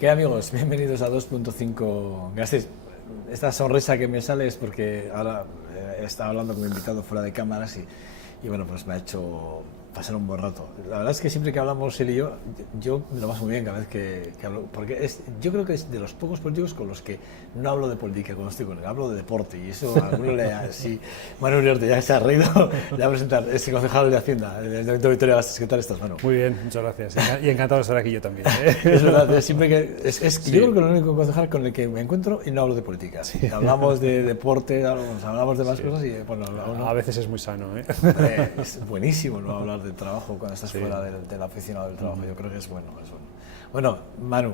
¿Qué amigos? Bienvenidos a 2.5 Gases. Esta sonrisa que me sale es porque ahora estaba hablando con mi invitado fuera de cámaras y bueno, pues me ha hecho pasar un buen rato. La verdad es que siempre que hablamos él y yo me lo paso muy bien cada vez que hablo, porque yo creo que es de los pocos políticos con los que no hablo de política cuando estoy con él, hablo de deporte y eso a alguno le así. Manu Uriarte ya se ha reído, le voy a presentar, es el concejal de Hacienda del Ayuntamiento de Vitoria-Gasteiz. ¿Qué tal estás, Manu? Muy bien, muchas gracias. Y encantado de estar aquí yo también. Es verdad, siempre que sí. Yo creo que es el único concejal con el que me encuentro y no hablo de política. Sí. Hablamos de deporte, hablamos de más cosas y bueno, a veces es muy sano. Es buenísimo no hablar de trabajo cuando estás fuera de la oficina o del trabajo. Yo creo que es bueno. Bueno, Manu,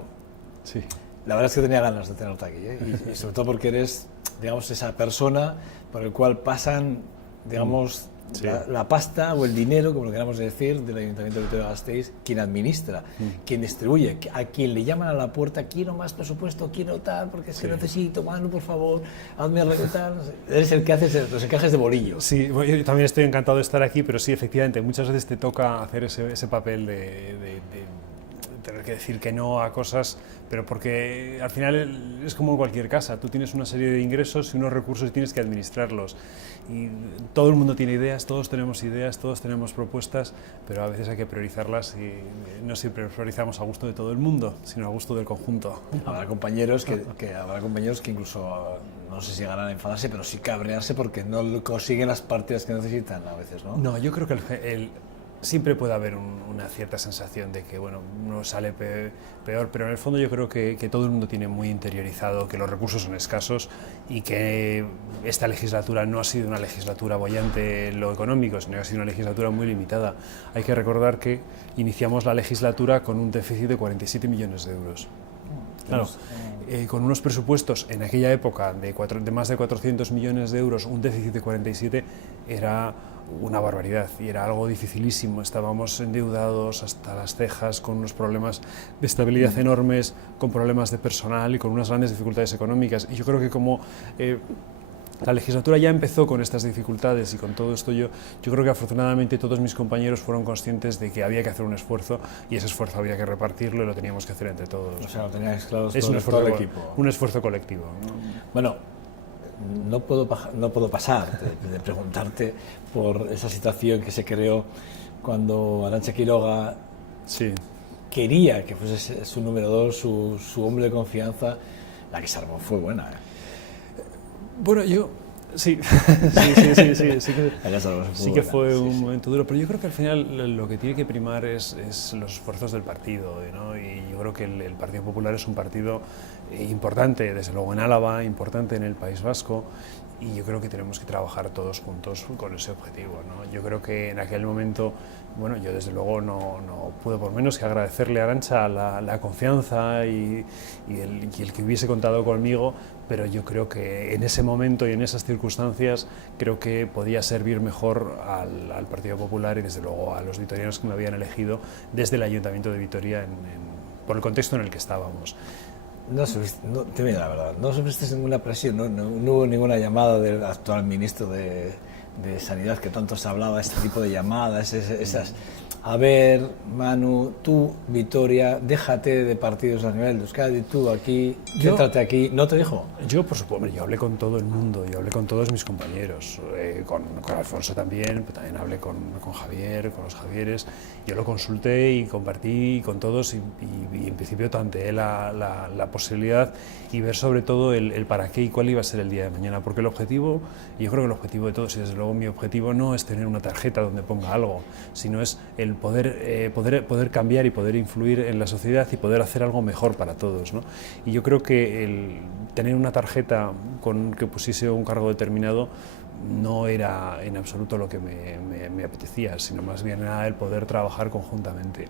la verdad es que tenía ganas de tenerte aquí, y sobre todo porque eres, digamos, esa persona por el cual pasan, digamos, la pasta o el dinero, como lo queramos decir, del Ayuntamiento de Vitoria-Gasteiz, quien administra, quien distribuye, a quien le llaman a la puerta, quiero más presupuesto, quiero tal, porque es que necesito, Manu, por favor, hazme tal. Eres el que hace los encajes de bolillo. Sí, yo también estoy encantado de estar aquí, pero sí, efectivamente, muchas veces te toca hacer ese papel de tener que decir que no a cosas, pero porque al final es como en cualquier casa, tú tienes una serie de ingresos y unos recursos y tienes que administrarlos. Y todo el mundo tiene ideas, todos tenemos propuestas, pero a veces hay que priorizarlas y no siempre priorizamos a gusto de todo el mundo, sino a gusto del conjunto. Habrá compañeros que incluso, no sé si llegarán a enfadarse, pero sí cabrearse porque no consiguen las partidas que necesitan a veces, ¿no? No, yo creo que siempre puede haber una cierta sensación de que bueno, uno sale peor, pero en el fondo yo creo que todo el mundo tiene muy interiorizado que los recursos son escasos y que esta legislatura no ha sido una legislatura boyante en lo económico, sino que ha sido una legislatura muy limitada. Hay que recordar que iniciamos la legislatura con un déficit de 47 millones de euros. Claro, con unos presupuestos en aquella época de más de 400 millones de euros, un déficit de 47 era una barbaridad y era algo dificilísimo. Estábamos endeudados hasta las cejas, con unos problemas de estabilidad enormes, con problemas de personal y con unas grandes dificultades económicas. Y yo creo que como la legislatura ya empezó con estas dificultades y con todo esto, yo creo que afortunadamente todos mis compañeros fueron conscientes de que había que hacer un esfuerzo y ese esfuerzo había que repartirlo y lo teníamos que hacer entre todos. O sea, lo teníais claro todo el equipo. Un esfuerzo colectivo, ¿no? Bueno, no puedo pasar de preguntarte por esa situación que se creó cuando Arantxa Quiroga quería que fuese su número 2, su hombre de confianza. La que se armó fue buena, Bueno, sí que fue un momento duro, pero yo creo que al final lo que tiene que primar es los esfuerzos del partido, ¿no? Y yo creo que el Partido Popular es un partido importante, desde luego en Álava, importante en el País Vasco, y yo creo que tenemos que trabajar todos juntos con ese objetivo, ¿no? Yo creo que en aquel momento, bueno, yo desde luego no puedo por menos que agradecerle a Arantxa la confianza y el que hubiese contado conmigo, pero yo creo que en ese momento y en esas circunstancias creo que podía servir mejor al Partido Popular y desde luego a los vitorianos que me habían elegido desde el Ayuntamiento de Vitoria por el contexto en el que estábamos. Te digo la verdad, no sufriste ninguna presión, no hubo ninguna llamada del actual ministro de Sanidad, que tanto se hablaba, este tipo de llamadas, esas... A ver, Manu, tú, Vitoria, déjate de partidos a nivel de Euskadi, tú aquí, céntrate aquí. ¿No te dijo? Yo, por supuesto, yo hablé con todo el mundo, yo hablé con todos mis compañeros, con Alfonso también, pero también hablé con Javier, con los Javieres. Yo lo consulté y compartí con todos y en principio tanteé la posibilidad y ver sobre todo el para qué y cuál iba a ser el día de mañana, porque el objetivo, yo creo que el objetivo de todos, y desde luego mi objetivo no es tener una tarjeta donde ponga algo, sino es el poder cambiar y poder influir en la sociedad y poder hacer algo mejor para todos, ¿no? Y yo creo que el tener una tarjeta con que pusiese un cargo determinado no era en absoluto lo que me apetecía, sino más bien era el poder trabajar conjuntamente.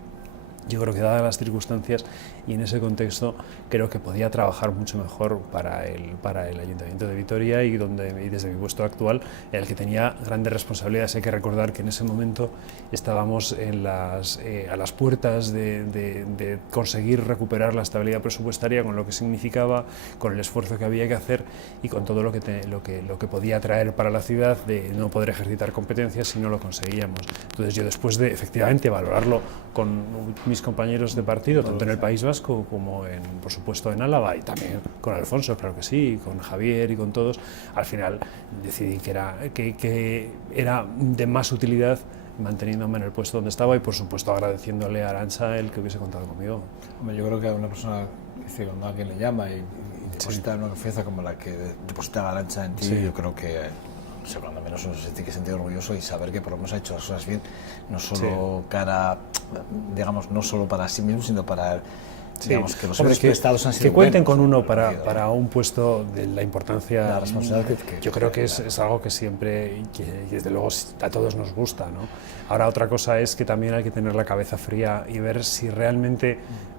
Yo creo que dadas las circunstancias y en ese contexto creo que podía trabajar mucho mejor para el Ayuntamiento de Vitoria y desde mi puesto actual, en el que tenía grandes responsabilidades. Hay que recordar que en ese momento estábamos a las puertas de conseguir recuperar la estabilidad presupuestaria, con lo que significaba, con el esfuerzo que había que hacer y con todo lo que podía traer para la ciudad de no poder ejercitar competencias si no lo conseguíamos. Entonces yo, después de efectivamente valorarlo con mis mis compañeros de partido, tanto en el País Vasco como, por supuesto, en Álava, y también con Alfonso, claro que sí, con Javier y con todos, al final decidí que era de más utilidad manteniéndome en el puesto donde estaba y, por supuesto, agradeciéndole a Arantxa el que hubiese contado conmigo. Hombre, yo creo que a una persona que cuando alguien le llama y deposita una confianza como la que deposita Arantxa en ti, yo creo que, no sé, cuando menos uno se tiene que sentir orgulloso y saber que por lo menos ha hecho las cosas bien, no solo digamos, no solo para sí mismo, sino para... Digamos que los hombres prestados han sido que cuenten buenos, con uno para un puesto de la importancia, la responsabilidad yo creo que es algo que siempre, que desde luego a todos nos gusta, ¿no? Ahora otra cosa es que también hay que tener la cabeza fría y ver si realmente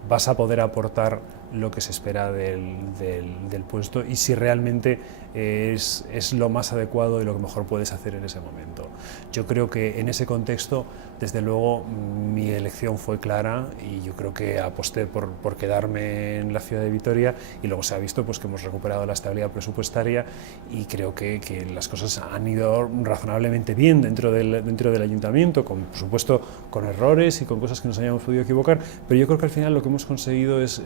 vas a poder aportar lo que se espera del puesto y si realmente es lo más adecuado y lo que mejor puedes hacer en ese momento. Yo creo que en ese contexto, desde luego, mi elección fue clara y yo creo que aposté por quedarme en la ciudad de Vitoria, y luego se ha visto pues, que hemos recuperado la estabilidad presupuestaria y creo que las cosas han ido razonablemente bien dentro del ayuntamiento, por supuesto con errores y con cosas que nos hayamos podido equivocar, pero yo creo que al final lo que hemos conseguido es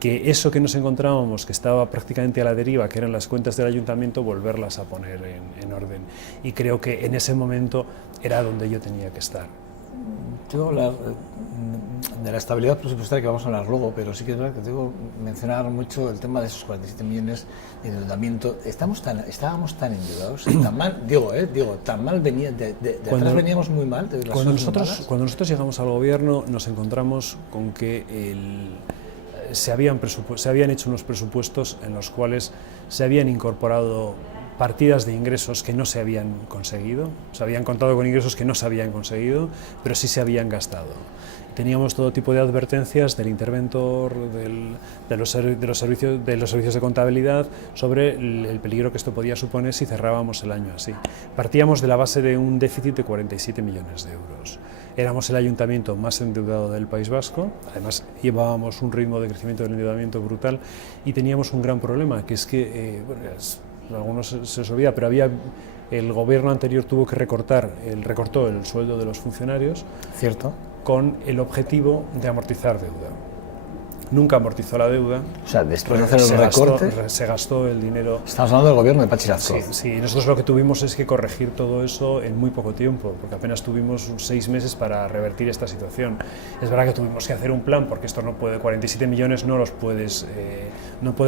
que eso que nos encontrábamos, que estaba prácticamente a la deriva, que eran las cuentas del ayuntamiento, volverlas a poner en orden. Y creo que en ese momento era donde yo tenía que estar. Yo de la estabilidad presupuestaria, que vamos a hablar luego, pero sí que es verdad que tengo que mencionar mucho el tema de esos 47 millones de endeudamiento. Estábamos tan endeudados, tan mal, tan mal venía, atrás veníamos muy mal. Cuando nosotros llegamos al gobierno nos encontramos con que se habían hecho unos presupuestos en los cuales se habían incorporado partidas de ingresos que no se habían conseguido, se habían contado con ingresos que no se habían conseguido, pero sí se habían gastado. Teníamos todo tipo de advertencias del interventor, de los servicios de contabilidad sobre el peligro que esto podía suponer si cerrábamos el año así. Partíamos de la base de un déficit de 47 millones de euros. Éramos el ayuntamiento más endeudado del País Vasco, además llevábamos un ritmo de crecimiento del endeudamiento brutal y teníamos un gran problema, que es que, algunos se les olvida, pero el gobierno anterior tuvo que recortó el sueldo de los funcionarios. Cierto. Con el objetivo de amortizar deuda. Nunca amortizó la deuda. O sea, después de hacer el recorte... Se gastó el dinero... Estamos hablando del gobierno de Patxi Lázaro. Sí, nosotros lo que tuvimos es que corregir todo eso en muy poco tiempo, porque apenas tuvimos 6 meses para revertir esta situación. Es verdad que tuvimos que hacer un plan, porque esto no puede, 47 millones no puedes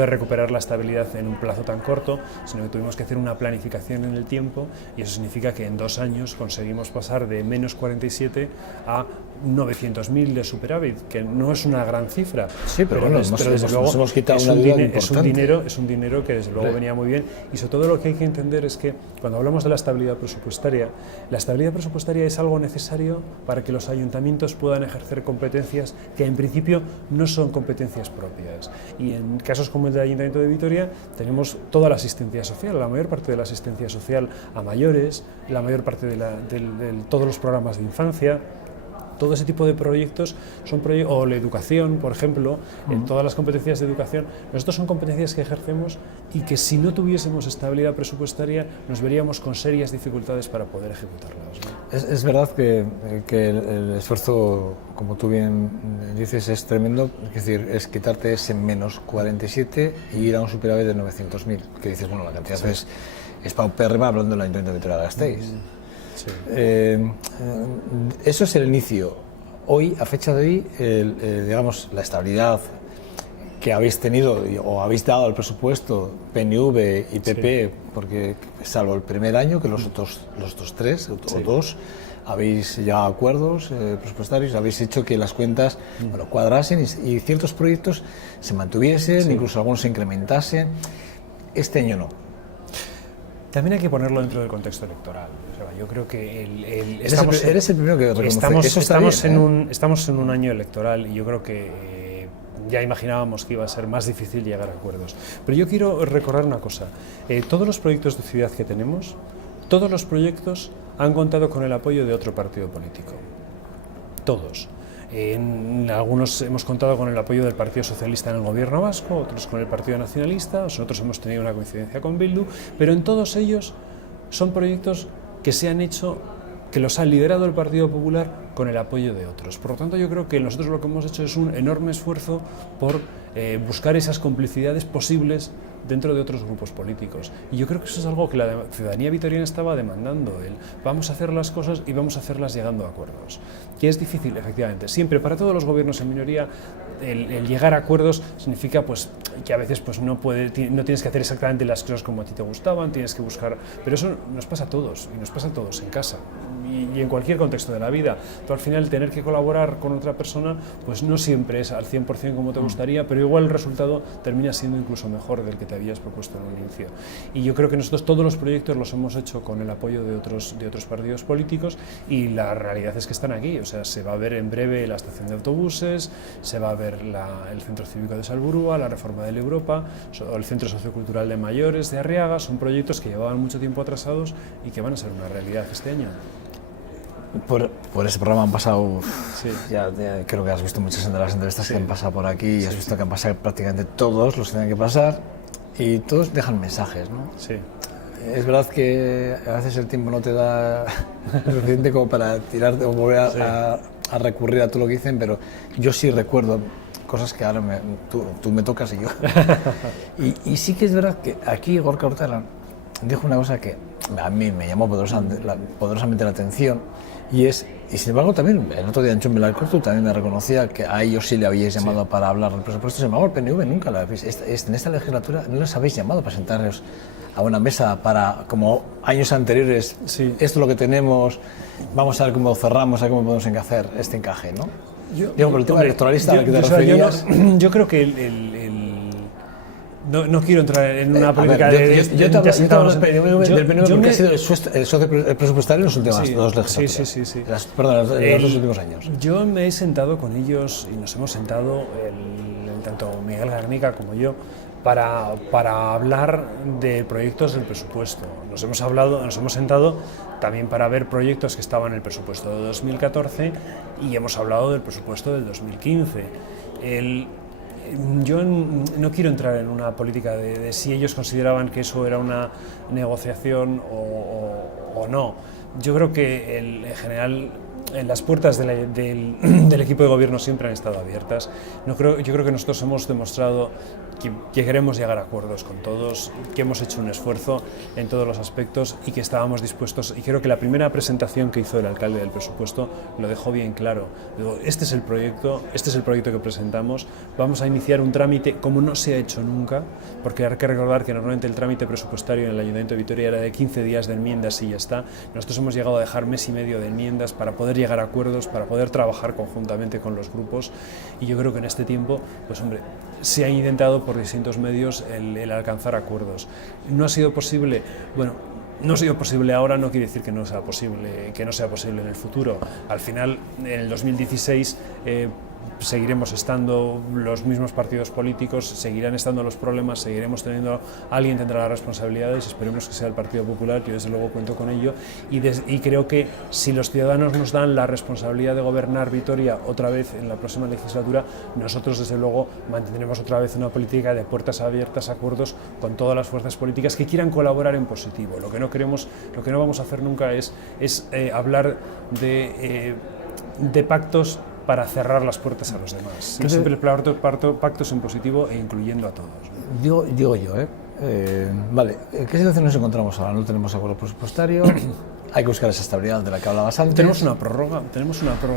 recuperar la estabilidad en un plazo tan corto, sino que tuvimos que hacer una planificación en el tiempo, y eso significa que en 2 años conseguimos pasar de menos 47 a 900.000 de superávit, que no es una gran cifra. Sí, pero bueno, desde luego hemos quitado una deuda importante. Es un dinero que desde luego venía muy bien, y sobre todo lo que hay que entender es que cuando hablamos de la estabilidad presupuestaria es algo necesario para que los ayuntamientos puedan ejercer competencias que en principio no son competencias propias. Y en casos como el del Ayuntamiento de Vitoria tenemos toda la asistencia social, la mayor parte de la asistencia social a mayores, la mayor parte de todos los programas de infancia. Todo ese tipo de proyectos son proyectos, o la educación, por ejemplo, en todas las competencias de educación, nosotros son competencias que ejercemos y que si no tuviésemos estabilidad presupuestaria nos veríamos con serias dificultades para poder ejecutarlas, ¿no? Es verdad que el esfuerzo, como tú bien dices, es tremendo, es decir, es quitarte ese menos 47 y ir a un superávit de 900.000, que dices, bueno, la cantidad es paupérrima hablando del Ayuntamiento de Vitoria-Gasteiz. Sí. Eso es el inicio. Hoy, a fecha de hoy, digamos, la estabilidad que habéis tenido o habéis dado al presupuesto PNV y PP, sí, porque salvo el primer año, que los otros 3 o 2 habéis llegado a acuerdos presupuestarios, habéis hecho que las cuentas cuadrasen y ciertos proyectos se mantuviesen, incluso algunos se incrementasen. Este año no. También hay que ponerlo dentro del contexto electoral. O sea, yo creo que eres el primero que reconoce. Estamos en un año electoral y yo creo que ya imaginábamos que iba a ser más difícil llegar a acuerdos. Pero yo quiero recordar una cosa. Todos los proyectos de ciudad que tenemos, todos los proyectos han contado con el apoyo de otro partido político. Todos. En algunos hemos contado con el apoyo del Partido Socialista en el Gobierno vasco, otros con el Partido Nacionalista, nosotros hemos tenido una coincidencia con Bildu, pero en todos ellos son proyectos que se han hecho, que los ha liderado el Partido Popular con el apoyo de otros. Por lo tanto, yo creo que nosotros lo que hemos hecho es un enorme esfuerzo por buscar esas complicidades posibles dentro de otros grupos políticos. Y yo creo que eso es algo que la ciudadanía vitoriana estaba demandando. Vamos a hacer las cosas y vamos a hacerlas llegando a acuerdos. Que es difícil, efectivamente. Siempre, para todos los gobiernos en minoría, el llegar a acuerdos significa pues, que a veces pues, no tienes que hacer exactamente las cosas como a ti te gustaban, tienes que buscar... Pero eso nos pasa a todos, y nos pasa a todos en casa. Y en cualquier contexto de la vida. Tú al final tener que colaborar con otra persona, pues no siempre es al 100% como te gustaría, pero igual el resultado termina siendo incluso mejor del que te habías propuesto en un inicio. Y yo creo que nosotros todos los proyectos los hemos hecho con el apoyo de otros partidos políticos, y la realidad es que están aquí. O sea, se va a ver en breve la estación de autobuses, se va a ver el Centro Cívico de Salburua, la reforma de la Europa, o el Centro Sociocultural de Mayores de Arriaga. Son proyectos que llevaban mucho tiempo atrasados y que van a ser una realidad este año. Por ese programa han pasado, sí. ya creo que has visto muchas de las entrevistas que han pasado por aquí, y has visto que han pasado prácticamente todos los que tienen que pasar, y todos dejan mensajes, ¿no? Sí. Es verdad que a veces el tiempo no te da suficiente como para tirarte o volver a recurrir a todo lo que dicen, pero yo sí recuerdo cosas que ahora tú me tocas y yo. y sí que es verdad que aquí Gorka Urtaran dijo una cosa que a mí me llamó poderosamente la atención, y sin embargo también el otro día en Chumbelarcortu también me reconocía que a ellos sí le habíais llamado para hablar del presupuesto. Sin embargo, el PNV nunca lo habéis, en esta legislatura no les habéis llamado para sentaros a una mesa para, como años anteriores, esto es lo que tenemos, vamos a ver cómo cerramos, a ver cómo podemos hacer este encaje, ¿no? Digo, por el tema electoralista al que te referías. Yo creo que no quiero entrar en una política yo te hablo del PNV porque ha sido el socio presupuestario en los últimos dos legislaturas. Sí. Perdón, en los últimos años. Yo me he sentado con ellos y nos hemos sentado, tanto Miguel Garnica como yo, para hablar de proyectos del presupuesto. Nos hemos sentado también para ver proyectos que estaban en el presupuesto de 2014, y hemos hablado del presupuesto del 2015. Yo no quiero entrar en una política de si ellos consideraban que eso era una negociación o no. Yo creo que en general las puertas del equipo de gobierno siempre han estado abiertas. Yo creo que nosotros hemos demostrado que queremos llegar a acuerdos con todos, que hemos hecho un esfuerzo en todos los aspectos y que estábamos dispuestos. Y creo que la primera presentación que hizo el alcalde del presupuesto lo dejó bien claro. Digo, este es el proyecto que presentamos, vamos a iniciar un trámite como no se ha hecho nunca, porque hay que recordar que normalmente el trámite presupuestario en el Ayuntamiento de Vitoria era de 15 días de enmiendas y ya está. Nosotros hemos llegado a dejar mes y medio de enmiendas para poder llegar a acuerdos, para poder trabajar conjuntamente con los grupos, y yo creo que en este tiempo, pues hombre, se ha intentado por distintos medios el alcanzar acuerdos. No ha sido posible, no ha sido posible ahora, no quiere decir que no sea posible en el futuro. Al final, en el 2016 seguiremos estando los mismos partidos políticos, seguirán estando los problemas, alguien tendrá las responsabilidades, esperemos que sea el Partido Popular, yo desde luego cuento con ello, y creo que si los ciudadanos nos dan la responsabilidad de gobernar Vitoria otra vez en la próxima legislatura, nosotros desde luego mantendremos otra vez una política de puertas abiertas, acuerdos con todas las fuerzas políticas que quieran colaborar en positivo. Lo que no vamos a hacer nunca es hablar de pactos para cerrar las puertas a los demás. Siempre pactos en positivo e incluyendo a todos. Digo yo, vale, ¿en qué situación nos encontramos ahora? No tenemos acuerdo presupuestario, hay que buscar esa estabilidad de la que hablabas antes. Tenemos una prórroga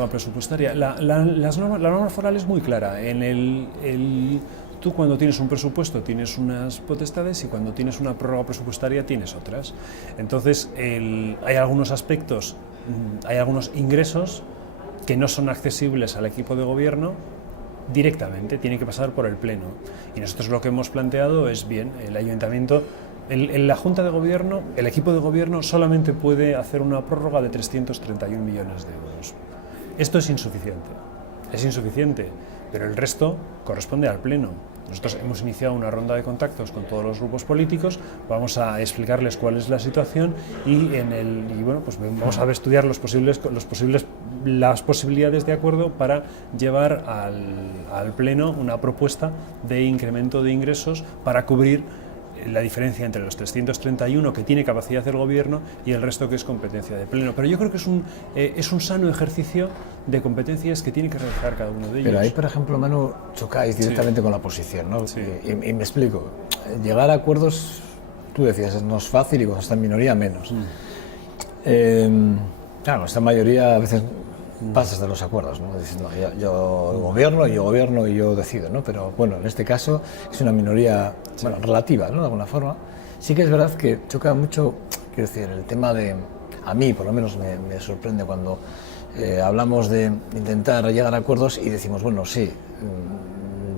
presupuestaria. La norma foral es muy clara. Tú cuando tienes un presupuesto tienes unas potestades y cuando tienes una prórroga presupuestaria tienes otras. Entonces, hay algunos aspectos, hay algunos ingresos que no son accesibles al equipo de gobierno directamente, tienen que pasar por el Pleno. Y nosotros lo que hemos planteado es, bien, el Ayuntamiento, en la Junta de Gobierno, el equipo de gobierno solamente puede hacer una prórroga de 331 millones de euros. Esto es insuficiente, pero el resto corresponde al Pleno. Nosotros hemos iniciado una ronda de contactos con todos los grupos políticos, vamos a explicarles cuál es la situación pues vamos a estudiar las posibilidades de acuerdo para llevar al Pleno una propuesta de incremento de ingresos para cubrir la diferencia entre los 331 que tiene capacidad del gobierno y el resto que es competencia de pleno. Pero yo creo que es un sano ejercicio de competencias que tiene que realizar cada uno de ellos. Pero ahí, por ejemplo, Manu, chocáis directamente con la oposición, ¿no? Sí. Y me explico. Llegar a acuerdos, tú decías, no es fácil y cuando está en minoría menos. Claro, esta mayoría a veces pasas de los acuerdos, ¿no? Diciendo, yo gobierno y yo decido, ¿no? Pero bueno, en este caso es una minoría bueno, relativa, ¿no? De alguna forma. Sí que es verdad que choca mucho, quiero decir, el tema de, a mí por lo menos me sorprende cuando hablamos de intentar llegar a acuerdos y decimos, bueno, sí,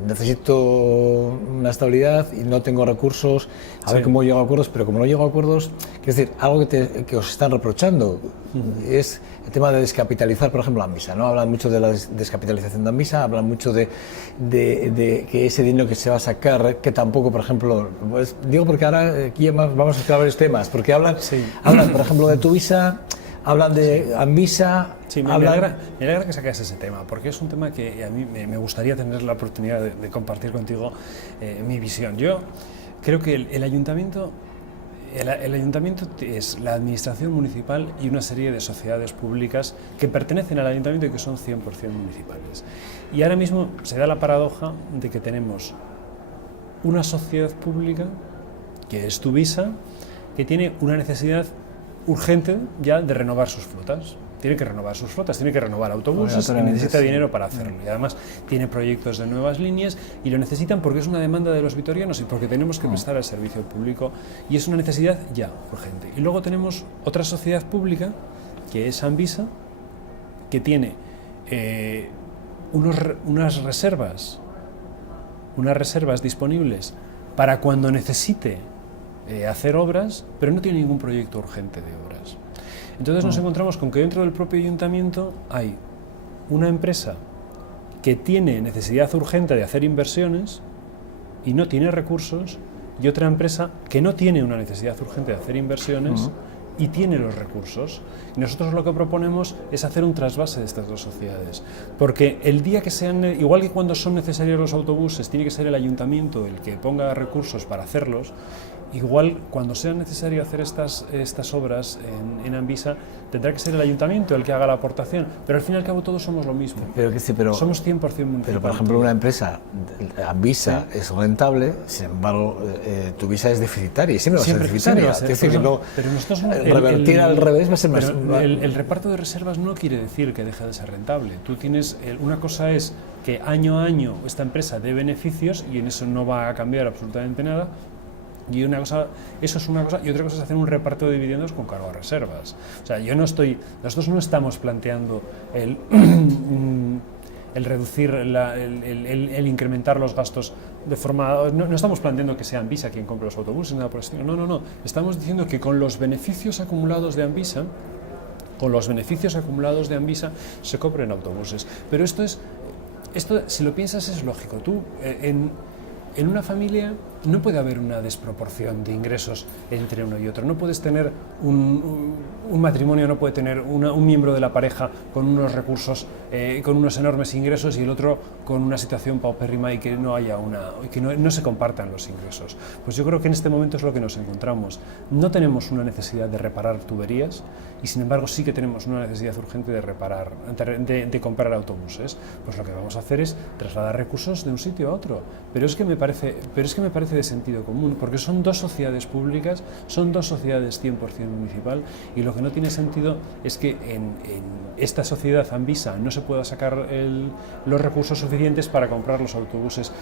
necesito una estabilidad y no tengo recursos, a ver cómo llego a acuerdos, pero como no llego a acuerdos, quiero decir, algo que os están reprochando es el tema de descapitalizar, por ejemplo, Amvisa, ¿no? Hablan mucho de la descapitalización de Amvisa, hablan mucho de que ese dinero que se va a sacar, que tampoco, por ejemplo, pues, digo porque ahora aquí vamos a explicar varios temas, porque hablan, por ejemplo, de Tuvisa, hablan de Amvisa. Sí, me alegra que saques ese tema, porque es un tema que a mí me gustaría tener la oportunidad de compartir contigo mi visión. Yo creo que el ayuntamiento es la administración municipal y una serie de sociedades públicas que pertenecen al ayuntamiento y que son 100% municipales. Y ahora mismo se da la paradoja de que tenemos una sociedad pública, que es Tuvisa, que tiene una necesidad urgente ya de renovar sus flotas. Tiene que renovar sus flotas, tiene que renovar autobuses y necesita dinero para hacerlo. Y además tiene proyectos de nuevas líneas y lo necesitan porque es una demanda de los vitorianos y porque tenemos que prestar el servicio público y es una necesidad ya urgente. Y luego tenemos otra sociedad pública que es Amvisa, que tiene unas reservas disponibles para cuando necesite hacer obras, pero no tiene ningún proyecto urgente de obras. Entonces nos encontramos con que dentro del propio ayuntamiento hay una empresa que tiene necesidad urgente de hacer inversiones y no tiene recursos, y otra empresa que no tiene una necesidad urgente de hacer inversiones y tiene los recursos. Y nosotros lo que proponemos es hacer un trasvase de estas dos sociedades, porque el día que sean, igual que cuando son necesarios los autobuses, tiene que ser el ayuntamiento el que ponga recursos para hacerlos. Igual, cuando sea necesario hacer estas obras en Amvisa, tendrá que ser el ayuntamiento el que haga la aportación, pero al fin y al cabo todos somos lo mismo. Somos 100% municipales. Pero, por ejemplo, una empresa, Amvisa, es rentable, sin embargo, Tuvisa es deficitaria y siempre va a ser deficitaria. Es decir, que no, pero nosotros revertir al revés va a ser más... El reparto de reservas no quiere decir que deje de ser rentable. Tú tienes, una cosa es que año a año esta empresa dé beneficios y en eso no va a cambiar absolutamente nada. Y eso es una cosa, y otra cosa es hacer un reparto de dividendos con cargo a reservas. O sea, nosotros no estamos planteando el reducir, el incrementar los gastos de forma... No estamos planteando que sea Amvisa quien compre los autobuses, nada por el estilo. No. Estamos diciendo que con los beneficios acumulados de Amvisa, se compren autobuses. Pero esto, si lo piensas, es lógico. Tú, en una familia no puede haber una desproporción de ingresos entre uno y otro. No puedes tener un matrimonio, no puede tener un miembro de la pareja con unos recursos, con unos enormes ingresos y el otro con una situación paupérrima y que no se compartan los ingresos. Pues yo creo que en este momento es lo que nos encontramos. No tenemos una necesidad de reparar tuberías y sin embargo sí que tenemos una necesidad urgente de comprar autobuses. Pues lo que vamos a hacer es trasladar recursos de un sitio a otro. Pero es que me parece de sentido común, porque son dos sociedades públicas, son dos sociedades 100% municipal, y lo que no tiene sentido es que en esta sociedad Amvisa no se pueda sacar los recursos suficientes para comprar los autobuses,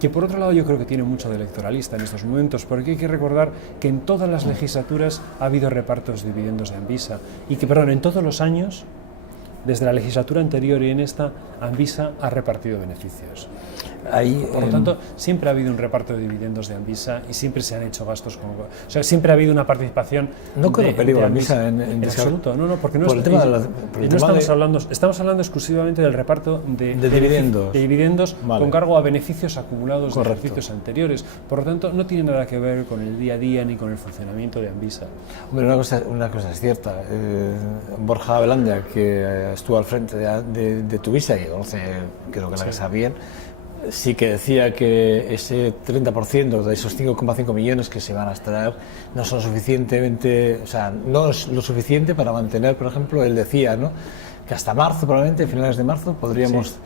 que por otro lado yo creo que tiene mucho de electoralista en estos momentos, porque hay que recordar que en todas las legislaturas ha habido repartos de dividendos de Amvisa, y que, en todos los años, desde la legislatura anterior y en esta, Amvisa ha repartido beneficios. Por lo tanto, siempre ha habido un reparto de dividendos de Amvisa y siempre se han hecho gastos siempre ha habido una participación. No corre peligro Amvisa en absoluto, porque estamos hablando exclusivamente del reparto de dividendos con cargo a beneficios acumulados de ejercicios anteriores. Por lo tanto, no tiene nada que ver con el día a día ni con el funcionamiento de Amvisa. Hombre, una cosa es cierta. Borja Belandia, que estuvo al frente de Tuvisa y conoce, creo que la casa bien, sí que decía que ese 30% de esos 5,5 millones que se van a extraer no son suficientemente, o sea, no es lo suficiente para mantener, por ejemplo, él decía, ¿no?, que hasta marzo, probablemente, finales de marzo, podríamos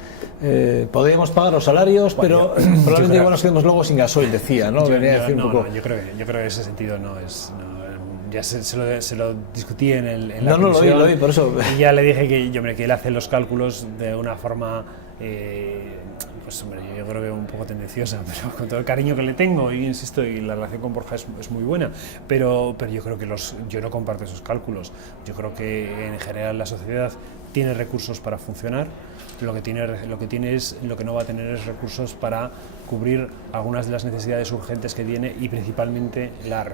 pagar los salarios, pero probablemente igual nos quedemos luego sin gasoil, decía, ¿no? Venía a decir un poco. Yo creo que en ese sentido no es. Ya se lo discutí en la comisión, lo vi, por eso. Y ya le dije que él hace los cálculos de una forma, pues hombre, yo creo que un poco tendenciosa, pero con todo el cariño que le tengo, y insisto, y la relación con Borja es muy buena, pero yo creo que yo no comparto esos cálculos. Yo creo que en general la sociedad tiene recursos para funcionar. Lo que no va a tener es recursos para cubrir algunas de las necesidades urgentes que tiene, y principalmente la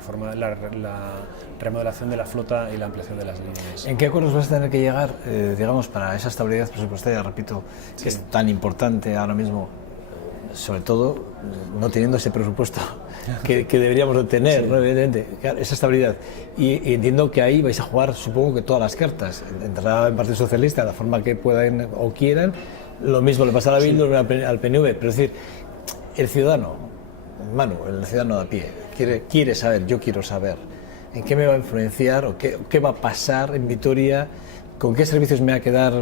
remodelación de la flota y la ampliación de las líneas. ¿En qué acuerdos vas a tener que llegar, digamos, para esa estabilidad presupuestaria, repito, que es tan importante ahora mismo, sobre todo no teniendo ese presupuesto que deberíamos de tener, ¿no? Evidentemente, esa estabilidad? Y entiendo que ahí vais a jugar, supongo que todas las cartas. Entrará el Partido Socialista de la forma que puedan o quieran, lo mismo le pasará a Bildu, al PNV, pero es decir, el ciudadano, Manu, el ciudadano de a pie, quiere saber, yo quiero saber en qué me va a influenciar o qué va a pasar en Vitoria, con qué servicios me va a quedar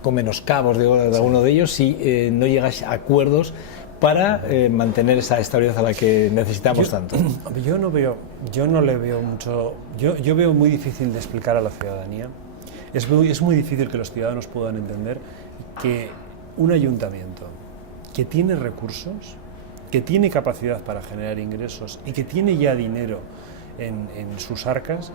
con menoscabos de alguno de ellos si no llegáis a acuerdos para mantener esa estabilidad a la que necesitamos tanto. Yo no le veo mucho. Yo veo muy difícil de explicar a la ciudadanía. Es muy difícil que los ciudadanos puedan entender que un ayuntamiento que tiene recursos, que tiene capacidad para generar ingresos y que tiene ya dinero en sus arcas,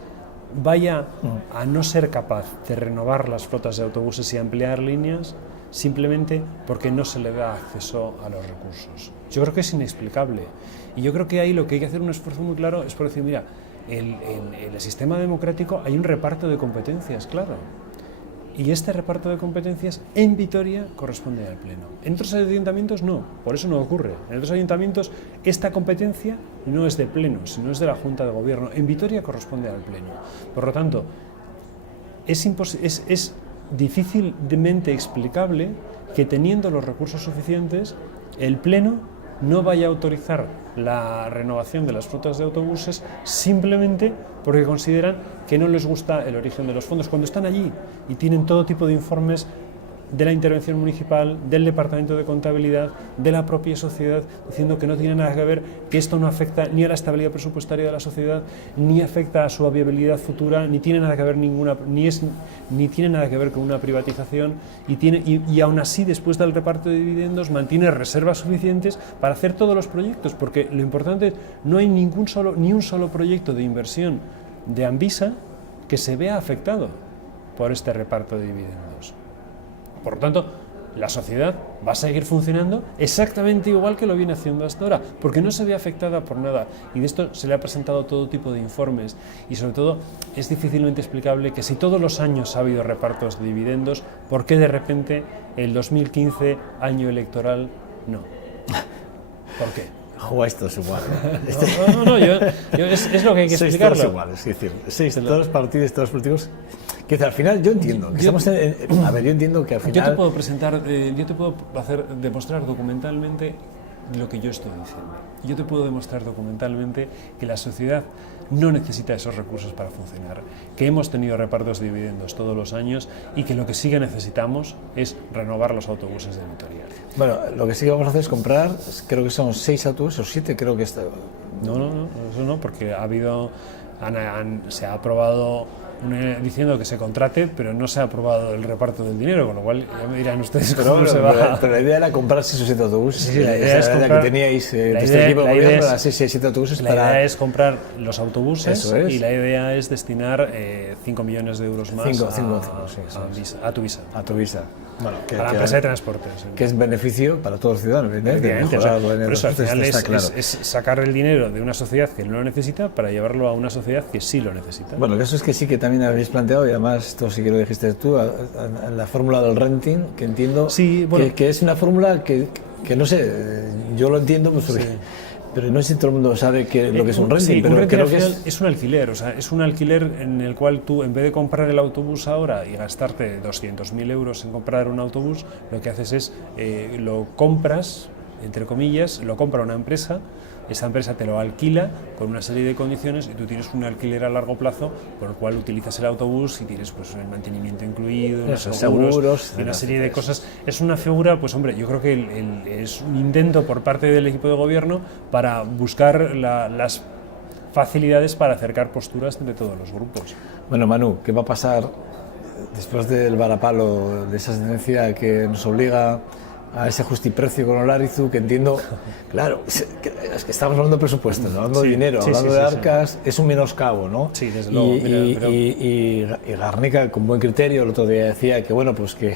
vaya a no ser capaz de renovar las flotas de autobuses y ampliar líneas simplemente porque no se le da acceso a los recursos. Yo creo que es inexplicable, y yo creo que ahí lo que hay que hacer un esfuerzo muy claro es por decir, mira, en el sistema democrático hay un reparto de competencias, claro, y este reparto de competencias en Vitoria corresponde al Pleno. En otros ayuntamientos no, por eso no ocurre. En otros ayuntamientos esta competencia no es de Pleno, sino es de la Junta de Gobierno. En Vitoria corresponde al Pleno. Por lo tanto, es difícilmente explicable que, teniendo los recursos suficientes, el Pleno no vaya a autorizar la renovación de las flotas de autobuses simplemente porque consideran que no les gusta el origen de los fondos, cuando están allí y tienen todo tipo de informes de la intervención municipal, del Departamento de Contabilidad, de la propia sociedad, diciendo que no tiene nada que ver, que esto no afecta ni a la estabilidad presupuestaria de la sociedad, ni afecta a su viabilidad futura, ni tiene nada que ver ni tiene nada que ver con una privatización, y aún así, después del reparto de dividendos, mantiene reservas suficientes para hacer todos los proyectos, porque lo importante, no hay ni un solo proyecto de inversión de Anvisa que se vea afectado por este reparto de dividendos. Por lo tanto, la sociedad va a seguir funcionando exactamente igual que lo viene haciendo hasta ahora, porque no se ve afectada por nada. Y de esto se le ha presentado todo tipo de informes, y sobre todo es difícilmente explicable que, si todos los años ha habido repartos de dividendos, ¿por qué de repente el 2015, año electoral, no? ¿Por qué? Esto es igual. Es lo que hay que explicarlo. Todos iguales, es decir, todos los partidos, todos los políticos. Que al final yo entiendo que yo entiendo que al final. Yo te puedo demostrar documentalmente lo que yo estoy diciendo. Yo te puedo demostrar documentalmente que la sociedad no necesita esos recursos para funcionar, que hemos tenido repartos de dividendos todos los años y que lo que sí que necesitamos es renovar los autobuses de Vitoria. Bueno, lo que sí que vamos a hacer es comprar, creo que son 6 autobuses o 7, creo que está. No, eso no, porque se ha aprobado diciendo que se contrate, pero no se ha aprobado el reparto del dinero, con lo cual ya me dirán ustedes cómo se va. Pero la idea era comprar 6 o 7 autobuses. Sí, la idea es comprar, que teníais este equipo de gobierno, 6 o 7 autobuses. La idea es comprar los autobuses, y la idea es destinar 5 millones de euros más a Tuvisa. Bueno, para la empresa de transportes. Que es beneficio para todos los ciudadanos, evidentemente. Por eso al final es sacar el dinero de una sociedad que no lo necesita para llevarlo a una sociedad que sí lo necesita. Bueno, el caso es que sí que también habéis planteado, y además esto sí que lo dijiste tú, la fórmula del renting, que entiendo que es una fórmula que no sé, yo lo entiendo, pues porque, pero no sé si todo el mundo sabe lo que es un renting. Pero un renting creo al que final es un alquiler, es un alquiler en el cual tú, en vez de comprar el autobús ahora y gastarte 200.000 euros en comprar un autobús, lo que haces es lo compras entre comillas, lo compra una empresa, esa empresa te lo alquila con una serie de condiciones y tú tienes un alquiler a largo plazo por el cual utilizas el autobús y tienes pues el mantenimiento incluido, los seguros y una serie de cosas. Es una figura, pues hombre, yo creo que es un intento por parte del equipo de gobierno para buscar las facilidades para acercar posturas entre todos los grupos. Bueno, Manu, ¿qué va a pasar después del varapalo, de esa sentencia que nos obliga a ese justiprecio con Olarizu, que entiendo, claro, es que estamos hablando de presupuestos, hablando de dinero, hablando de arcas, es un menoscabo, ¿no? Sí, desde luego. Y Garnica, con buen criterio, el otro día decía que, bueno, pues que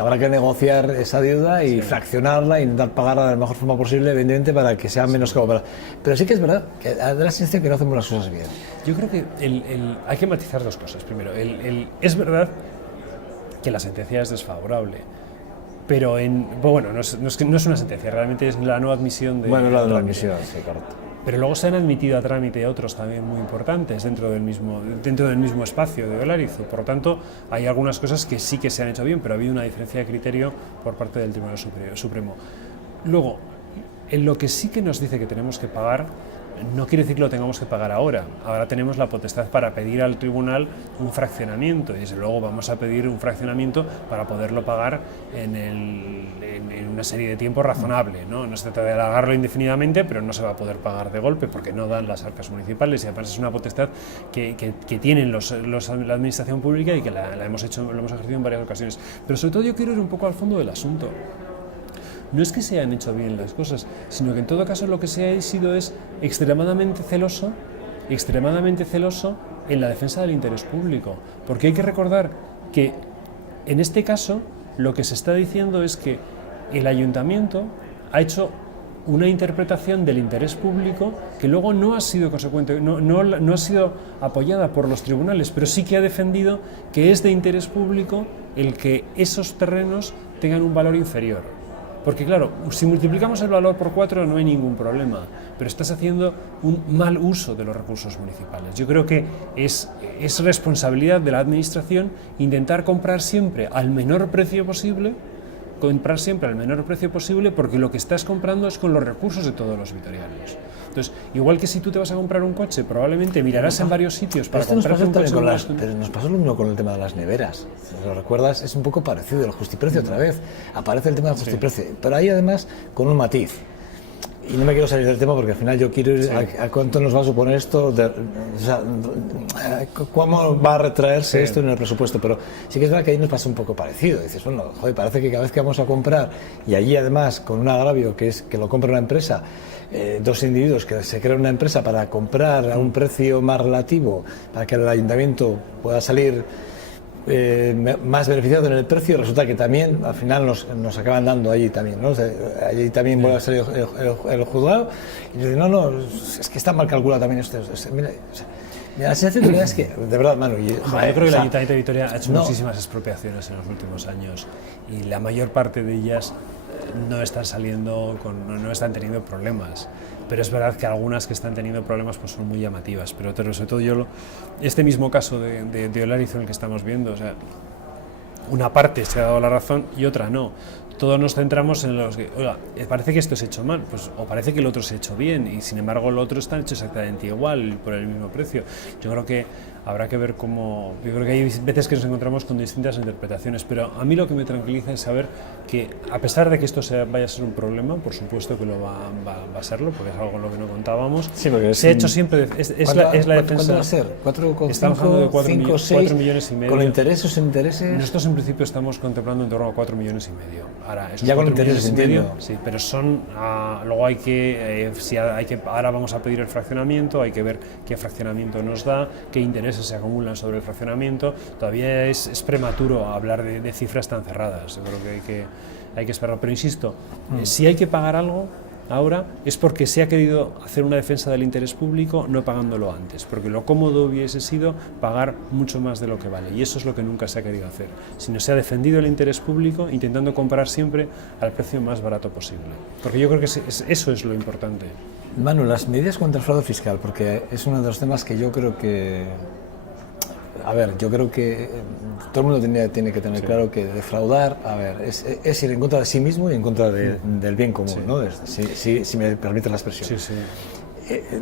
habrá que negociar esa deuda y fraccionarla e intentar pagarla de la mejor forma posible, evidentemente, para que sea menoscabo. Pero sí que es verdad que da la sensación que no hacemos las cosas bien. Yo creo que hay que matizar dos cosas. Primero, es verdad que la sentencia es desfavorable, pero bueno, no es una sentencia, realmente es la no admisión de... Bueno, la no admisión, sí, correcto. Pero luego se han admitido a trámite otros también muy importantes dentro del mismo espacio de Olarizu. Por lo tanto, hay algunas cosas que sí que se han hecho bien, pero ha habido una diferencia de criterio por parte del Tribunal Supremo. Luego, en lo que sí que nos dice que tenemos que pagar, no quiere decir que lo tengamos que pagar ahora. Ahora tenemos la potestad para pedir al tribunal un fraccionamiento y desde luego vamos a pedir un fraccionamiento para poderlo pagar en una serie de tiempo razonable, ¿no? No se trata de alargarlo indefinidamente, pero no se va a poder pagar de golpe porque no dan las arcas municipales y además es una potestad que tienen la administración pública y que lo hemos ejercido en varias ocasiones. Pero sobre todo yo quiero ir un poco al fondo del asunto. No es que se hayan hecho bien las cosas, sino que en todo caso lo que se ha sido es extremadamente celoso en la defensa del interés público. Porque hay que recordar que en este caso lo que se está diciendo es que el ayuntamiento ha hecho una interpretación del interés público que luego no ha sido consecuente, no ha sido apoyada por los tribunales, pero sí que ha defendido que es de interés público el que esos terrenos tengan un valor inferior. Porque claro, si multiplicamos el valor por 4 no hay ningún problema, pero estás haciendo un mal uso de los recursos municipales. Yo creo que es responsabilidad de la administración intentar comprar siempre al menor precio posible, porque lo que estás comprando es con los recursos de todos los vitorianos. Entonces, igual que si tú te vas a comprar un coche, probablemente mirarás en varios sitios para comprar un coche. Pero nos pasó lo mismo con el tema de las neveras. Si lo recuerdas, es un poco parecido, el justiprecio otra vez. Aparece el tema del justiprecio, pero ahí además con un matiz. Y no me quiero salir del tema porque al final yo quiero ir a cuánto nos va a suponer esto, cómo va a retraerse esto en el presupuesto, pero sí que es verdad que ahí nos pasa un poco parecido. Dices, bueno, joder, parece que cada vez que vamos a comprar, y allí además con un agravio que es que lo compra una empresa, dos individuos que se crean una empresa para comprar a un precio más relativo, para que el ayuntamiento pueda salir más beneficiado en el precio, resulta que también al final nos acaban dando allí también, ¿no? O sea, allí también vuelve a ser el juzgado y nos dicen, no, es que está mal calculado también esto. Mira, la sensación es que, de verdad, Manu, yo creo que el Ayuntamiento de Vitoria ha hecho muchísimas expropiaciones en los últimos años y la mayor parte de ellas no están teniendo problemas, pero es verdad que algunas que están teniendo problemas pues son muy llamativas, pero sobre todo este mismo caso de Olarizu en el que estamos viendo, o sea, una parte se ha dado la razón y otra no. Todos nos centramos en los que, oiga, parece que esto se ha hecho mal, pues, o parece que el otro se ha hecho bien, y sin embargo el otro está hecho exactamente igual, por el mismo precio. Yo creo que habrá que ver cómo... Yo creo que hay veces que nos encontramos con distintas interpretaciones, pero a mí lo que me tranquiliza es saber que, a pesar de que esto vaya a ser un problema, por supuesto que lo va a serlo, porque es algo en lo que no contábamos, sí, porque se ha hecho siempre... Es la defensa... ¿Cuánto va a ser? Estamos hablando de 4 millones y medio. ¿Con intereses? Nosotros en principio estamos contemplando en torno a 4 millones y medio. Ahora, ya con intereses, entiendo. Sí, pero son... luego hay que... ahora vamos a pedir el fraccionamiento, hay que ver qué fraccionamiento nos da, qué intereses se acumulan sobre el fraccionamiento. Todavía es prematuro hablar de cifras tan cerradas. Yo creo que hay que esperar. Pero insisto, si hay que pagar algo ahora es porque se ha querido hacer una defensa del interés público no pagándolo antes, porque lo cómodo hubiese sido pagar mucho más de lo que vale, y eso es lo que nunca se ha querido hacer, sino se ha defendido el interés público intentando comprar siempre al precio más barato posible, porque yo creo que eso es lo importante. Manu, las medidas contra el fraude fiscal, porque es uno de los temas que yo creo que a ver, yo creo que todo el mundo tiene que tener claro que defraudar, a ver, es ir en contra de sí mismo y en contra del bien común, ¿no? Si me permite la expresión. Sí.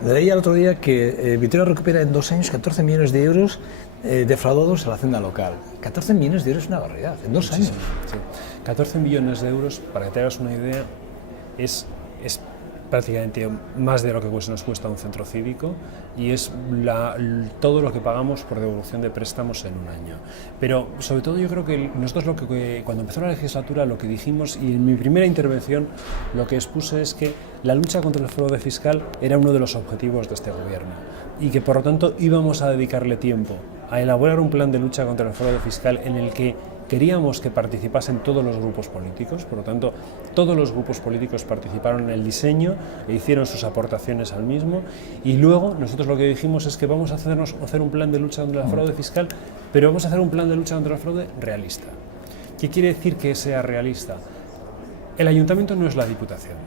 Leía el otro día que Vitoria recupera en 2 años 14 millones de euros defraudados a la hacienda local. 14 millones de euros es una barbaridad, en 2 años. Sí. 14 millones de euros, para que te hagas una idea, es prácticamente más de lo que nos cuesta un centro cívico y es todo lo que pagamos por devolución de préstamos en un año. Pero sobre todo yo creo que nosotros cuando empezó la legislatura lo que dijimos, y en mi primera intervención lo que expuse es que la lucha contra el fraude fiscal era uno de los objetivos de este gobierno y que por lo tanto íbamos a dedicarle tiempo a elaborar un plan de lucha contra el fraude fiscal en el que queríamos que participasen todos los grupos políticos, por lo tanto, todos los grupos políticos participaron en el diseño e hicieron sus aportaciones al mismo, y luego nosotros lo que dijimos es que vamos a hacer un plan de lucha contra el fraude fiscal, pero vamos a hacer un plan de lucha contra el fraude realista. ¿Qué quiere decir que sea realista? El ayuntamiento no es la Diputación,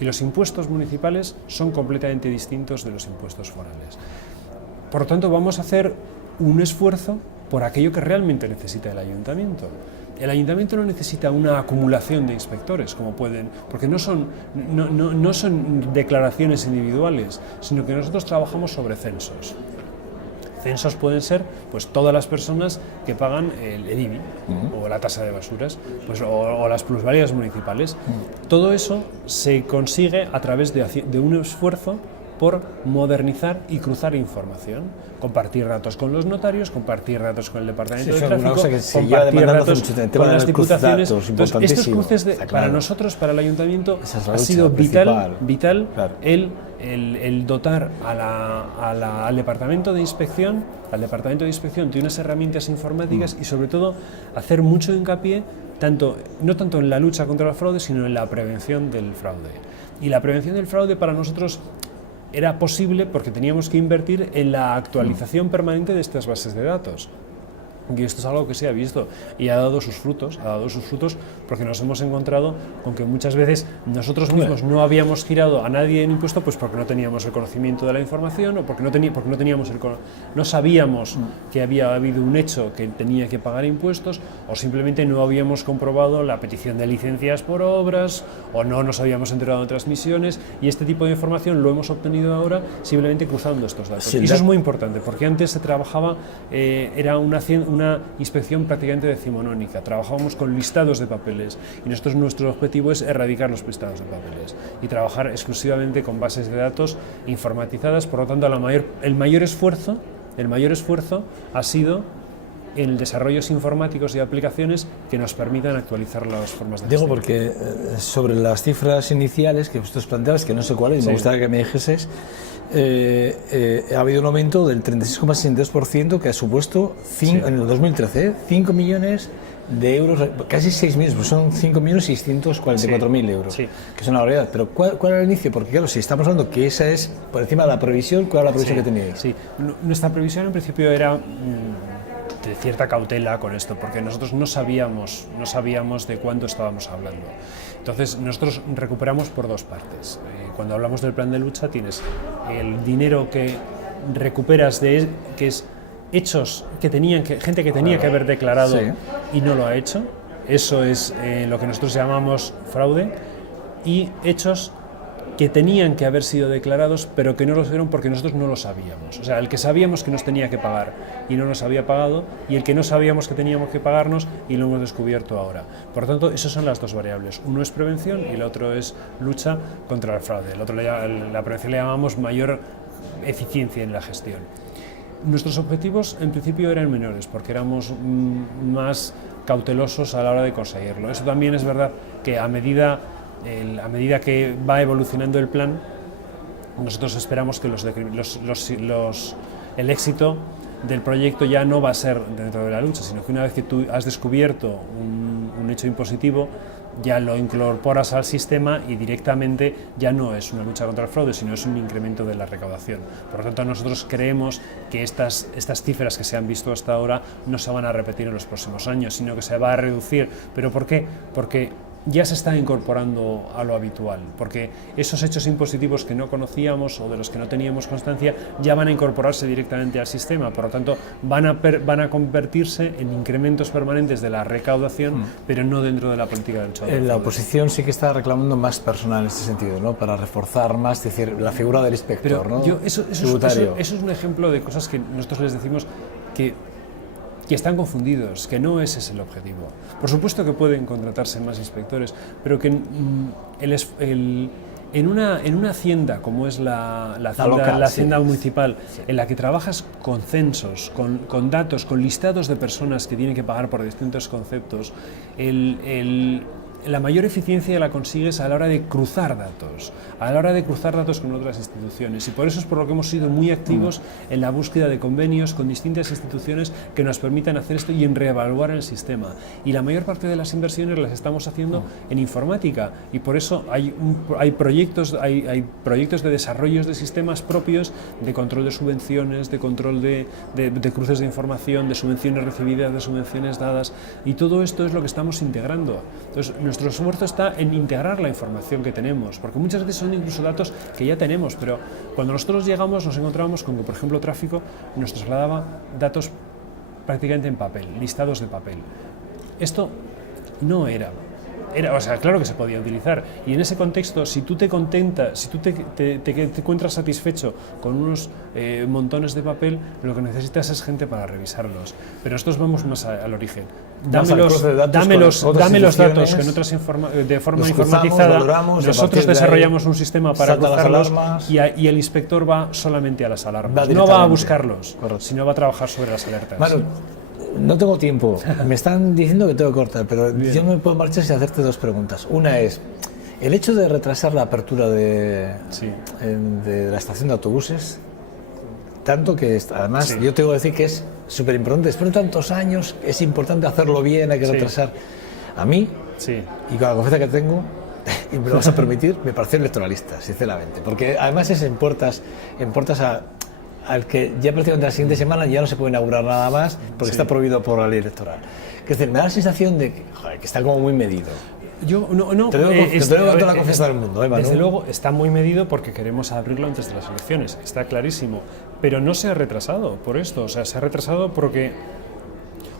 y los impuestos municipales son completamente distintos de los impuestos forales. Por lo tanto, vamos a hacer un esfuerzo por aquello que realmente necesita el ayuntamiento. El ayuntamiento no necesita una acumulación de inspectores, como pueden, porque no son declaraciones individuales, sino que nosotros trabajamos sobre censos. Censos pueden ser pues todas las personas que pagan el IBI o la tasa de basuras pues, o las plusvalías municipales. Todo eso se consigue a través de un esfuerzo por modernizar y cruzar información, compartir datos con los notarios, compartir datos con el departamento de tráfico, compartir datos con las diputaciones. Entonces, estos cruces para nosotros, para el ayuntamiento, ha sido vital claro. el dotar al departamento de inspección, de unas herramientas informáticas y sobre todo hacer mucho hincapié no tanto en la lucha contra el fraude, sino en la prevención del fraude. Y la prevención del fraude para nosotros era posible porque teníamos que invertir en la actualización permanente de estas bases de datos. Y esto es algo que se ha visto y ha dado sus frutos porque nos hemos encontrado con que muchas veces nosotros mismos no habíamos girado a nadie en impuesto pues porque no teníamos el conocimiento de la información o porque no sabíamos que había habido un hecho que tenía que pagar impuestos o simplemente no habíamos comprobado la petición de licencias por obras o no nos habíamos enterado de transmisiones y este tipo de información lo hemos obtenido ahora simplemente cruzando estos datos. Sí, y eso es muy importante porque antes se trabajaba, era una inspección prácticamente decimonónica, trabajábamos con listados de papeles y nuestro objetivo es erradicar los listados de papeles y trabajar exclusivamente con bases de datos informatizadas, por lo tanto el mayor esfuerzo ha sido en desarrollos informáticos y aplicaciones que nos permitan actualizar las formas de gestión. Digo porque sobre las cifras iniciales que vosotros planteabas, que no sé cuáles, me gustaría que me dijeses, ha habido un aumento del 36,62% que ha supuesto en el 2013 5 millones de euros, casi 6 millones, pues son 5.644.000 euros, que es una barbaridad. Pero ¿cuál era el inicio? Porque claro, si estamos hablando que esa es por encima de la previsión, ¿cuál era la previsión que teníais? Sí, nuestra previsión en principio era de cierta cautela con esto, porque nosotros no sabíamos de cuánto estábamos hablando. Entonces nosotros recuperamos por dos partes. Cuando hablamos del plan de lucha tienes el dinero que recuperas que es hechos que gente que tenía que haber declarado y no lo ha hecho. Eso es lo que nosotros llamamos fraude, y hechos que tenían que haber sido declarados pero que no lo fueron porque nosotros no lo sabíamos. O sea, el que sabíamos que nos tenía que pagar y no nos había pagado, y el que no sabíamos que teníamos que pagarnos y lo hemos descubierto ahora. Por lo tanto, esas son las dos variables. Uno es prevención y el otro es lucha contra el fraude. El otro la prevención le llamamos mayor eficiencia en la gestión. Nuestros objetivos en principio eran menores porque éramos más cautelosos a la hora de conseguirlo. Eso también es verdad que a medida que va evolucionando el plan, nosotros esperamos que el éxito del proyecto ya no va a ser dentro de la lucha, sino que una vez que tú has descubierto un hecho impositivo, ya lo incorporas al sistema y directamente ya no es una lucha contra el fraude, sino es un incremento de la recaudación. Por lo tanto, nosotros creemos que estas cifras que se han visto hasta ahora no se van a repetir en los próximos años, sino que se va a reducir. ¿Pero por qué? Porque ya se está incorporando a lo habitual, porque esos hechos impositivos que no conocíamos o de los que no teníamos constancia ya van a incorporarse directamente al sistema, por lo tanto van a convertirse en incrementos permanentes de la recaudación, pero no dentro de la política del choque. La oposición sí que está reclamando más personal en este sentido, ¿no? Para reforzar más, es decir, la figura del inspector, pero ¿no? Eso es un ejemplo de cosas que nosotros les decimos que están confundidos, que no ese es el objetivo. Por supuesto que pueden contratarse más inspectores, pero que en una hacienda como es la hacienda municipal, sí, en la que trabajas con censos, con datos, con listados de personas que tienen que pagar por distintos conceptos, la mayor eficiencia la consigues a la hora de cruzar datos, con otras instituciones, y por eso es por lo que hemos sido muy activos en la búsqueda de convenios con distintas instituciones que nos permitan hacer esto y en reevaluar el sistema. Y la mayor parte de las inversiones las estamos haciendo en informática, y por eso hay proyectos de desarrollos de sistemas propios de control de subvenciones, de control de cruces de información, de subvenciones recibidas, de subvenciones dadas, y todo esto es lo que estamos integrando. Entonces, nuestro esfuerzo está en integrar la información que tenemos, porque muchas veces son incluso datos que ya tenemos, pero cuando nosotros llegamos nos encontramos con que, por ejemplo, tráfico nos trasladaba datos prácticamente en papel, listados de papel. Esto no era, o sea, claro que se podía utilizar, y en ese contexto, si tú te contentas, si tú te encuentras satisfecho con unos montones de papel, lo que necesitas es gente para revisarlos. Pero nosotros vamos más al origen. Dame los datos que en otras de forma informatizada nosotros desarrollamos un sistema para cruzarlos, y el inspector va solamente a las alarmas, no va a buscarlos, sino va a trabajar sobre las alertas. Manu, no tengo tiempo, me están diciendo que tengo que cortar, pero bien, yo me puedo marchar sin hacerte dos preguntas. Una es, el hecho de retrasar la apertura de la estación de autobuses, tanto que además yo tengo que decir que es súper importante, después de tantos años es importante hacerlo bien, hay que retrasar. A mí, y con la confianza que tengo, y me lo vas a permitir, me parece electoralista, sinceramente, porque además es en puertas al que ya prácticamente la siguiente semana ya no se puede inaugurar nada más porque está prohibido por la ley electoral. Es decir, me da la sensación de que está como muy medido. Yo no, te doy toda la confianza del mundo, Manu. Desde luego está muy medido porque queremos abrirlo antes de las elecciones, está clarísimo, pero no se ha retrasado por esto, o sea, se ha retrasado porque,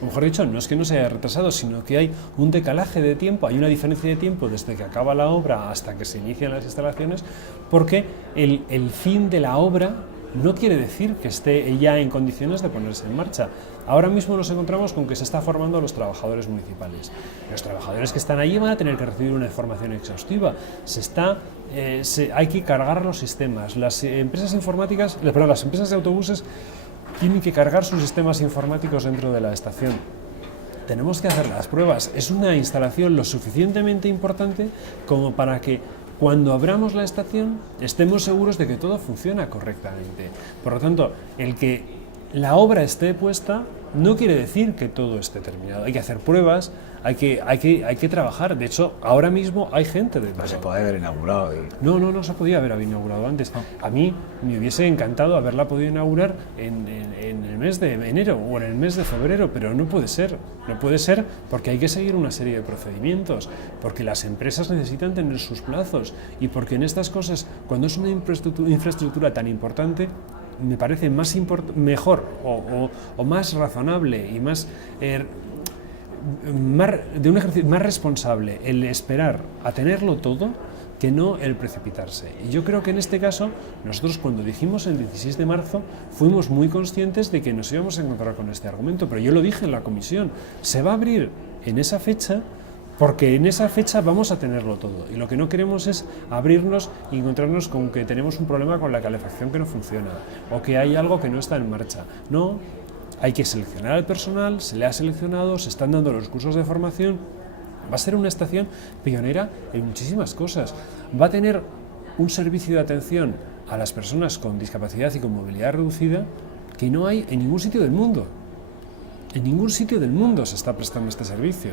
o mejor dicho, no es que no se haya retrasado, sino que hay un decalaje de tiempo, hay una diferencia de tiempo desde que acaba la obra hasta que se inician las instalaciones, porque el fin de la obra no quiere decir que esté ya en condiciones de ponerse en marcha. Ahora mismo nos encontramos con que se está formando a los trabajadores municipales. Los trabajadores que están allí van a tener que recibir una información exhaustiva. Hay que cargar los sistemas. Las empresas de autobuses tienen que cargar sus sistemas informáticos dentro de la estación. Tenemos que hacer las pruebas. Es una instalación lo suficientemente importante como para que cuando abramos la estación estemos seguros de que todo funciona correctamente. Por lo tanto, el que la obra esté puesta no quiere decir que todo esté terminado. Hay que hacer pruebas, hay que trabajar. De hecho, ahora mismo hay gente de... No se puede haber inaugurado. No se podía haber inaugurado antes. A mí me hubiese encantado haberla podido inaugurar en el mes de enero o en el mes de febrero, pero no puede ser. No puede ser porque hay que seguir una serie de procedimientos, porque las empresas necesitan tener sus plazos y porque en estas cosas, cuando es una infraestructura tan importante, me parece mejor o más razonable y de un ejercicio más responsable el esperar a tenerlo todo que no el precipitarse. Y yo creo que en este caso, nosotros cuando dijimos el 16 de marzo, fuimos muy conscientes de que nos íbamos a encontrar con este argumento, pero yo lo dije en la comisión, se va a abrir en esa fecha porque en esa fecha vamos a tenerlo todo y lo que no queremos es abrirnos y encontrarnos con que tenemos un problema con la calefacción que no funciona o que hay algo que no está en marcha. No, hay que seleccionar al personal, se le ha seleccionado, se están dando los cursos de formación. Va a ser una estación pionera en muchísimas cosas. Va a tener un servicio de atención a las personas con discapacidad y con movilidad reducida que no hay en ningún sitio del mundo. En ningún sitio del mundo se está prestando este servicio.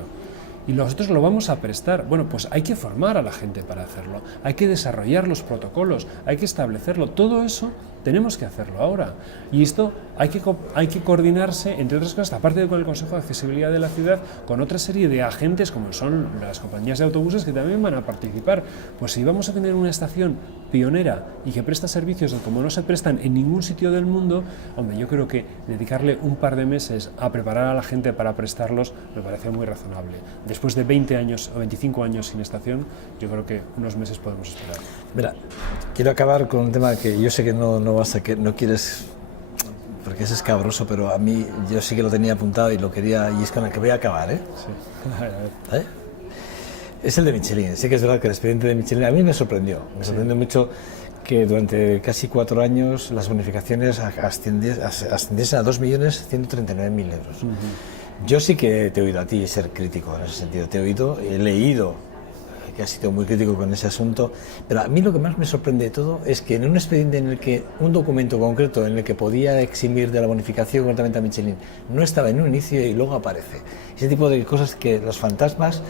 Y nosotros lo vamos a prestar. Bueno, pues hay que formar a la gente para hacerlo, hay que desarrollar los protocolos, hay que establecerlo. Todo eso tenemos que hacerlo ahora. Y esto hay que coordinarse, entre otras cosas, aparte con el Consejo de Accesibilidad de la ciudad, con otra serie de agentes como son las compañías de autobuses que también van a participar. Pues si vamos a tener una estación pionera y que presta servicios como no se prestan en ningún sitio del mundo, hombre, yo creo que dedicarle un par de meses a preparar a la gente para prestarlos me parece muy razonable. Después de 20 años o 25 años sin estación, yo creo que unos meses podemos esperar. Mira, quiero acabar con un tema que yo sé que no vas a que no quieres, porque es escabroso, pero a mí yo sí que lo tenía apuntado y lo quería, y es con el que voy a acabar, ¿eh? Sí. ¿Eh? Es el de Michelin. Sí que es verdad que el expediente de Michelin a mí me sorprendió mucho que durante casi 4 años las bonificaciones ascendiesen a 2.139.000 euros. Yo sí que te he oído a ti ser crítico en ese sentido, te he oído, he leído que has sido muy crítico con ese asunto, pero a mí lo que más me sorprende de todo es que en un expediente en el que un documento concreto en el que podía eximir de la bonificación concretamente a Michelin no estaba en un inicio y luego aparece. Ese tipo de cosas que los fantasmas,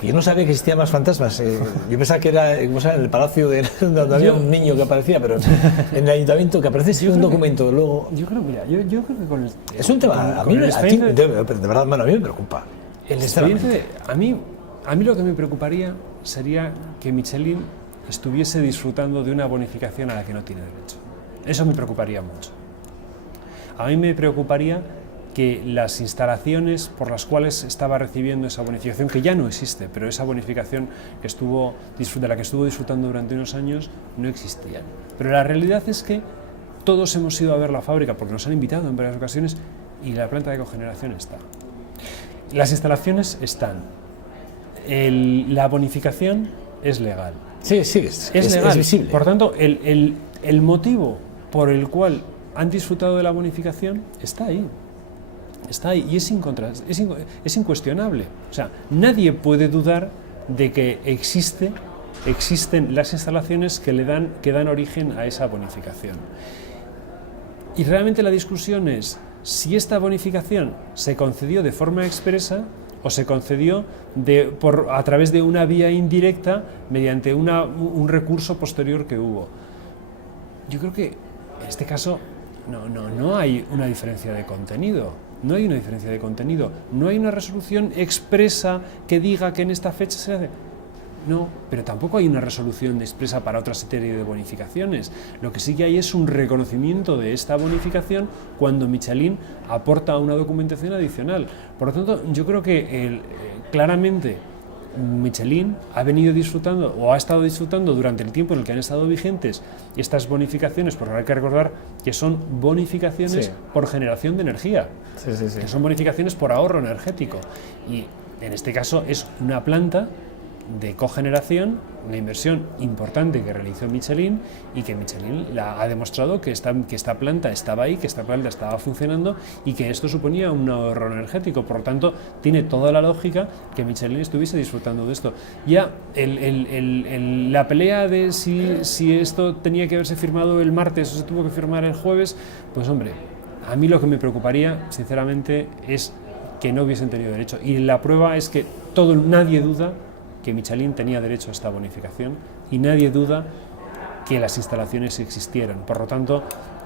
que yo no sabía que existían más fantasmas, yo pensaba que era en el palacio donde había un niño que aparecía, pero en el ayuntamiento que aparece sí un documento, luego... Yo creo, mira, yo creo que con el... Es un tema, de verdad, mano, a mí me preocupa. El expediente, a mí lo que me preocuparía sería que Michelin estuviese disfrutando de una bonificación a la que no tiene derecho. Eso me preocuparía mucho. A mí me preocuparía que las instalaciones por las cuales estaba recibiendo esa bonificación, que ya no existe, pero esa bonificación de la que estuvo disfrutando durante unos años, no existían. Pero la realidad es que todos hemos ido a ver la fábrica porque nos han invitado en varias ocasiones y la planta de cogeneración está. Las instalaciones están. La bonificación es legal. Sí, es legal. Es visible. Por tanto, el motivo por el cual han disfrutado de la bonificación está ahí. Está ahí y es incuestionable. O sea, nadie puede dudar de que existen las instalaciones que dan origen a esa bonificación. Y realmente la discusión es si esta bonificación se concedió de forma expresa o se concedió a través de una vía indirecta mediante un recurso posterior que hubo. Yo creo que en este caso no hay una diferencia de contenido. No hay una diferencia de contenido. No hay una resolución expresa que diga que en esta fecha se hace. No, pero tampoco hay una resolución expresa para otra serie de bonificaciones. Lo que sí que hay es un reconocimiento de esta bonificación cuando Michelin aporta una documentación adicional. Por lo tanto, yo creo que claramente Michelin ha venido disfrutando o ha estado disfrutando durante el tiempo en el que han estado vigentes estas bonificaciones, porque hay que recordar que son bonificaciones por generación de energía, que son bonificaciones por ahorro energético. Y en este caso es una planta de cogeneración, una inversión importante que realizó Michelin y que Michelin ha demostrado que esta planta estaba ahí, que esta planta estaba funcionando y que esto suponía un ahorro energético. Por lo tanto, tiene toda la lógica que Michelin estuviese disfrutando de esto. Ya la pelea de si esto tenía que haberse firmado el martes o se tuvo que firmar el jueves, pues hombre, a mí lo que me preocuparía, sinceramente, es que no hubiesen tenido derecho. Y la prueba es que nadie duda que Michelin tenía derecho a esta bonificación y nadie duda que las instalaciones existieran. Por lo tanto,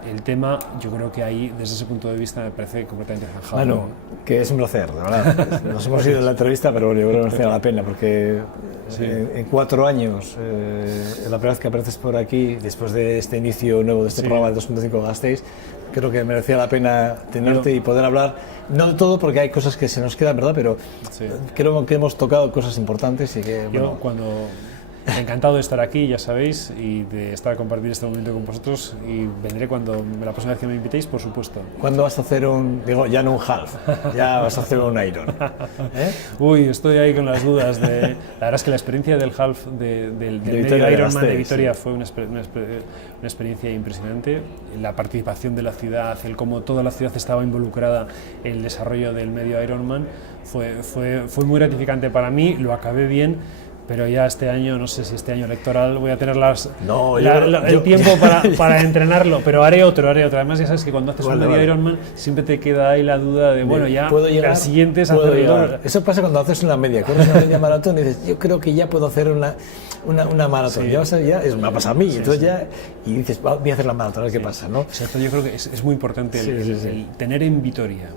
el tema, yo creo que ahí, desde ese punto de vista, me parece completamente zanjado. Bueno, que es un placer, de verdad. Nos hemos ido en la entrevista, pero bueno, yo creo que merecía la pena, porque en 4 años, la primera vez que apareces por aquí, después de este inicio nuevo de este programa de 2.5 Gasteiz, creo que merecía la pena tenerte y poder hablar, no de todo porque hay cosas que se nos quedan, ¿verdad? Pero creo que hemos tocado cosas importantes y que... Yo, encantado de estar aquí, ya sabéis, y de estar a compartir este momento con vosotros, y vendré la próxima vez que me invitéis, por supuesto. ¿Cuándo vas a hacer ya no un half, ya vas a hacer un Iron? Uy, estoy ahí con las dudas. La verdad es que la experiencia del half del medio Ironman de Vitoria fue una experiencia impresionante. La participación de la ciudad, el cómo toda la ciudad estaba involucrada en el desarrollo del medio Ironman, fue muy gratificante para mí, lo acabé bien. pero ya este año, no sé si este año electoral voy a tener el tiempo para entrenarlo, pero haré otro. Además ya sabes que cuando haces un medio Ironman siempre te queda ahí la duda de, bueno, ya la siguiente es hacer el doble. Eso pasa cuando haces una media, corres una media maratón y dices, yo creo que ya puedo hacer una maratón, Sí. Eso me ha pasado a mí, Sí, entonces sí. ya, y dices, voy a hacer la maratón, a ver qué pasa, ¿no? Exacto, yo creo que es muy importante Sí. el tener en Vitoria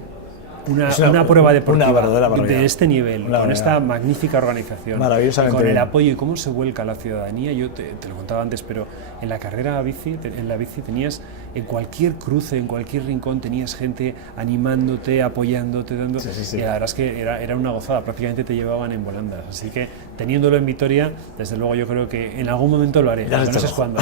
una prueba deportiva de este nivel, con esta magnífica organización, maravillosamente con el bien. apoyo y cómo se vuelca la ciudadanía. Yo te lo contaba antes, pero en la carrera bici, en la bici tenías en cualquier cruce, en cualquier rincón tenías gente animándote, apoyándote, dando. Sí. Y la verdad es que era una gozada, prácticamente te llevaban en volandas. Así que teniéndolo en Vitoria, desde luego yo creo que en algún momento lo haré, Ya no sé cuándo.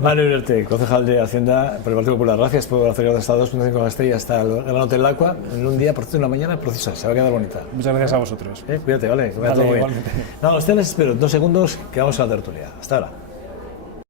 Manu Uriarte, concejal de Hacienda por el Partido Popular, gracias por acercarte hasta 2.5 Castella hasta el Gran Hotel Aqua en un día, por cierto, una mañana preciosa, se va a quedar bonita. Muchas gracias a vosotros. Cuídate, vale, que vaya todo bien. No, ustedes les espero 2 segundos que vamos a la tertulia. Hasta ahora.